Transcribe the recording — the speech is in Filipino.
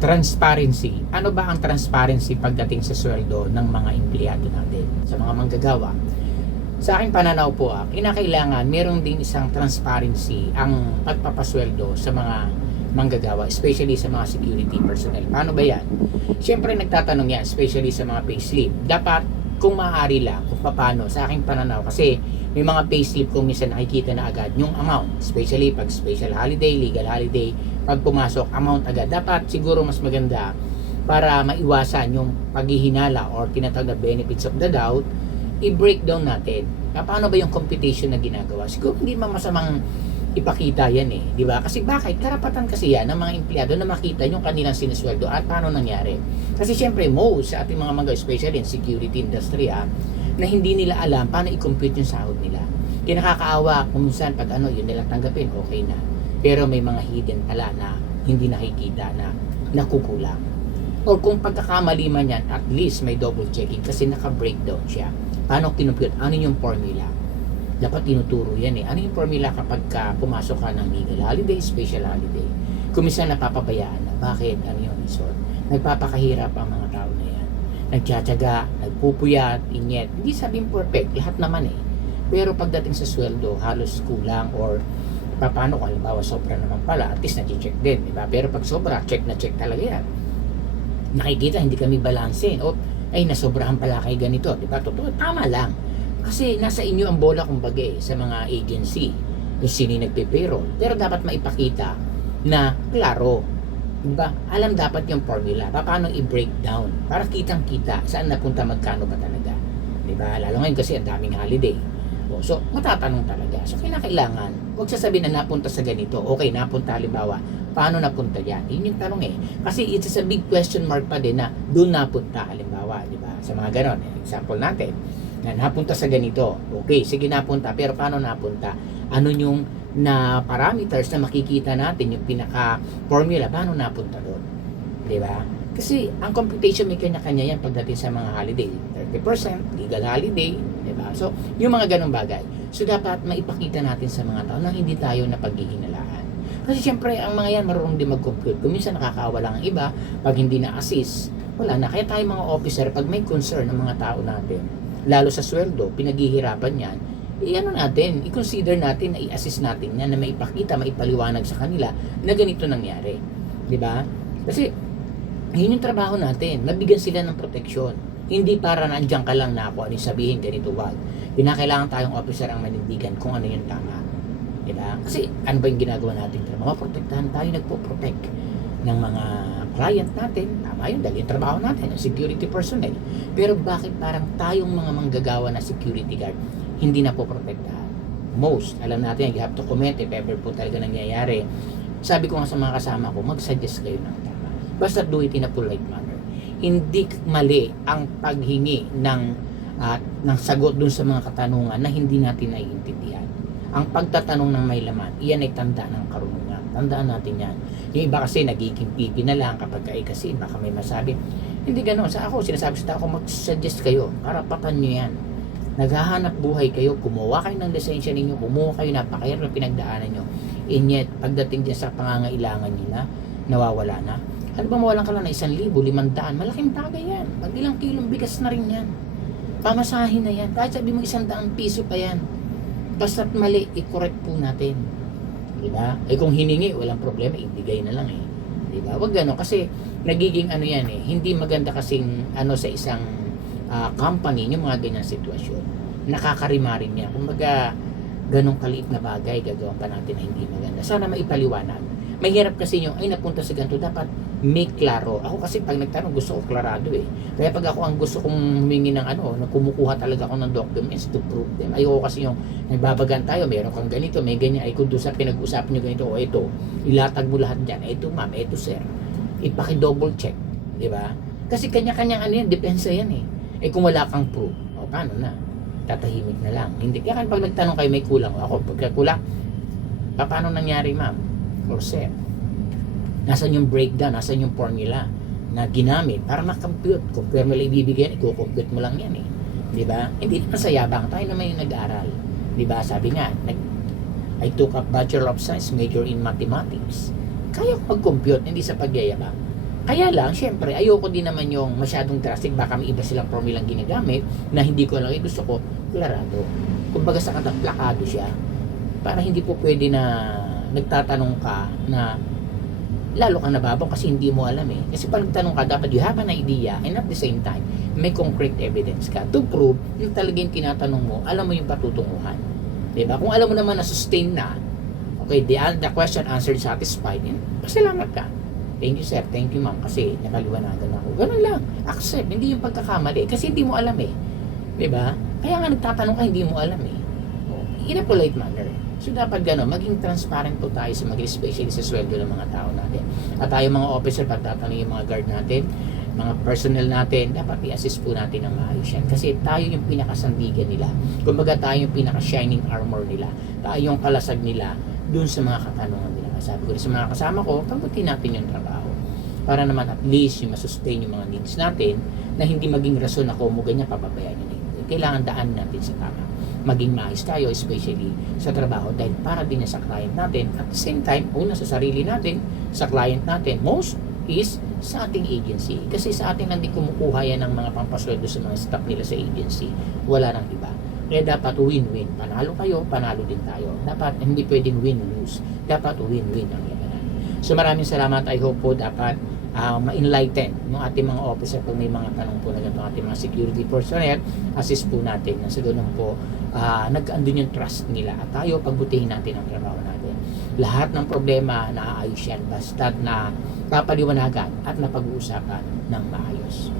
Transparency. Ano ba ang transparency pagdating sa sweldo ng mga empleyado natin, sa mga manggagawa? Sa aking pananaw po, kinakailangan meron din isang transparency ang pagpapasweldo sa mga manggagawa, especially sa mga security personnel. Paano ba yan? Siyempre nagtatanong yan, especially sa mga payslip. Dapat kung maaari lang, kung paano, sa aking pananaw, kasi may mga payslip kung minsan nakikita na agad yung amount, especially pag special holiday, legal holiday, pag pumasok, amount agad. Dapat siguro mas maganda para maiwasan yung paghihinala or tinatawag na benefits of the doubt, i-breakdown natin. Paano ba yung computation na ginagawa? Siguro hindi masamang ipakita yan di ba? Kasi bakit? Karapatan kasi yan ng mga empleyado na makita yung kanilang sinisweldo at paano nangyari. Kasi syempre most sa ating mga especially in security industry na hindi nila alam paano i-compute yung sahod nila. Kinakakaawa kung minsan pag yun nilang tanggapin, okay na. Pero may mga hidden tala na hindi nakikita na nakukulang. Or kung pagkakamali man yan, at least may double checking kasi naka-breakdown siya. Paano kinumpute? Ano yung formula? Dapat tinuturo yan Ano yung formula kapag pumasok ka ng legal holiday, special holiday? Kung minsan napapabayaan na. Bakit? Ano yung reason? Nagpapakahirap ang mga tao na yan. Nagtsatsaga, nagpupuyat, inyet. Hindi sabing perfect. Lahat naman Pero pagdating sa sweldo, halos kulang or paano kung halimbawa sobra naman pala, at least na-check din, diba? Pero pag sobra, check na check talaga yan. Nakikita, hindi kami balanse. O, ay, nasobrahan pala kay ganito, diba? Totoo, tama lang. Kasi nasa inyo ang bola kumbaga sa mga agency kung sino yung nagpe-payroll. Pero dapat maipakita na klaro. Diba? Alam dapat yung formula. Paano i-breakdown para kitang-kita saan napunta, magkano ba talaga. Diba? Lalo ngayon kasi ang daming holiday. So, matatanong talaga. So, kailangan, huwag sasabihin na napunta sa ganito. Okay, napunta halimbawa. Paano napunta yan? Yun yung tanong Kasi it's a big question mark pa din na doon napunta halimbawa. Diba? Sa mga ganon. Example natin. Na napunta sa ganito. Okay, sige napunta. Pero paano napunta? Ano yung parameters na makikita natin, yung pinaka-formula, paano napunta doon? Diba? Kasi ang computation may kanya-kanya yan pagdating sa mga holiday. 30%, legal holiday, diba? So, yung mga ganong bagay. So, dapat maipakita natin sa mga tao na hindi tayo napaghihinalaan. Kasi syempre, ang mga yan marunong din mag-compute. Kung minsan nakakaawa lang ang iba, pag hindi na-assist, wala na. Kaya tayo mga officer, pag may concern ng mga tao natin, lalo sa sweldo, pinaghihirapan yan, natin, i-consider natin na i-assist natin yan, na maipakita, maipaliwanag sa kanila na ganito nangyari. Diba? Kasi, yun yung trabaho natin, mabigyan sila ng proteksyon. Hindi para nandiyan ka lang na ako, sabihin, ganito, wag. Pinakailangan tayong officer ang manindigan kung ano yung tama. Diba? Kasi, ano ba yung ginagawa natin? Maprotektahan tayo, nagpo-protect ng mga client natin. Tama yun, dahil yung trabaho natin, security personnel. Pero bakit parang tayong mga manggagawa na security guard, hindi na po protektahan? Most, alam natin, you have to comment if ever po talaga nangyayari. Sabi ko nga sa mga kasama ko, mag-suggest kayo ng tama. Basta do it in a polite manner. Hindi mali ang paghingi ng sagot dun sa mga katanungan na hindi natin naiintindihan. Ang pagtatanong ng may laman, iyan ay tanda ng karunungan. Tandaan natin yan. Yung iba kasi nagiging pipi na lang kapag kasi baka may masabi. Hindi ganoon. Sa ako, sinasabi sa tao, mag-suggest kayo. Karapatan nyo yan. Naghahanap buhay kayo, kumuha kayo ng lisensya ninyo, kumuha kayo, napakahirap na pinagdaanan nyo. And yet, pagdating dyan sa pangangailangan nyo na, nawawala na. Ano ba mawalan ka lang na 1,000, 500? Malaking bagay yan. Pag ilang kilong bigas na rin yan. Pamasahin na yan. Kahit sabi mo 100 piso pa yan. Basta't mali, i-correct po natin. Diba? Kung hiningi, walang problema, ibigay na lang Diba? Wag gano'n. Kasi, nagiging yan hindi maganda kasing sa isang company, yung mga ganyang sitwasyon. Nakakarima rin yan. Kumbaga, ganong kaliit na bagay, gagawin pa natin na hindi maganda. Sana maipaliwanag. Mahirap kasi yung, napunta sa ganito, dapat make klaro. Ako kasi pag nagtanong, gusto ko klarado Kaya pag ako ang gusto kong humingi ng kumukuha talaga ako ng documents to prove them. Ayoko kasi yung nagbabagan tayo, meron kang ganito, may ganyan, kung doon sa pinag-usapan nyo ganito, ito, ilatag mo lahat dyan, ito ma'am, ito sir. Ipaki-double check. Diba? Kasi kanya-kanyang yan, depensa yan kung wala kang proof, paano na? Tatahimik na lang. Hindi. Kaya pag nagtanong kayo, may kulang. Ako, pagka kulang, paano nangyari ma'am? Or sir? Nasaan yung breakdown? Nasaan yung formula na ginamit para makampute? Kung formula ibibigay, i-compute mo lang yan Di ba? Hindi naman sa yabang. Tayo naman yung nag-aaral. Di ba? Sabi nga, I took up Bachelor of Science, major in Mathematics. Kaya ko mag-compute, hindi sa pagyayabang. Kaya lang, syempre, ayoko din naman yung masyadong drastic. Baka may iba silang formulang ginagamit na hindi ko lang. Gusto ko, klarado. Kumbaga sa plakado siya. Para hindi po pwede na nagtatanong ka na lalo kang nababaw kasi hindi mo alam eh. Kasi pag nagtanong ka, dapat you have an idea and at the same time, may concrete evidence ka to prove yung talaga yung tinatanong mo, alam mo yung patutunguhan. Diba? Kung alam mo naman na sustain na, okay, the question answered satisfied, pasalamat ka. Thank you sir, thank you ma'am, kasi nakaliwanagan ako. Ganun lang, accept, hindi yung pagkakamali, kasi hindi mo alam eh. Diba? Kaya nga nagtatanong ka, hindi mo alam eh. In a polite manner. So dapat gano'n, maging transparent po tayo sa maging especially sa sweldo ng mga tao natin. At tayo mga officer, pagtatanong yung mga guard natin, mga personnel natin, dapat i-assist po natin ng maayos yan. Kasi tayo yung pinakasandigan nila. Kumbaga tayo yung pinaka-shining armor nila. Tayo yung kalasag nila dun sa mga katanungan nila. Sabi ko rin sa mga kasama ko, pagbuti natin yung trabaho. Para naman at least yung masustain yung mga needs natin na hindi maging rason na kung mo ganyan papabayaan yun. Kailangan daan natin sa tama. Maging maayos tayo, especially sa trabaho, dahil para din sa client natin. At the same time, una sa sarili natin, sa client natin, most is sa ating agency. Kasi sa ating lang din kumukuha yan ng mga pampasweldo sa mga staff nila sa agency. Wala nang iba. Kaya dapat win-win. Panalo kayo, panalo din tayo. Dapat hindi pwedeng win-lose. Dapat win-win ang yaman. So maraming salamat. I hope po dapat ma-enlighten ng ating mga officer kung may mga tanong po na ganito ating mga security personnel, assist po natin na sa ganun po nag-andun yung trust nila at tayo pagbutihin natin ang trabaho natin. Lahat ng problema naaayos yan basta't na papaliwanagan at napag-uusapan ng maayos.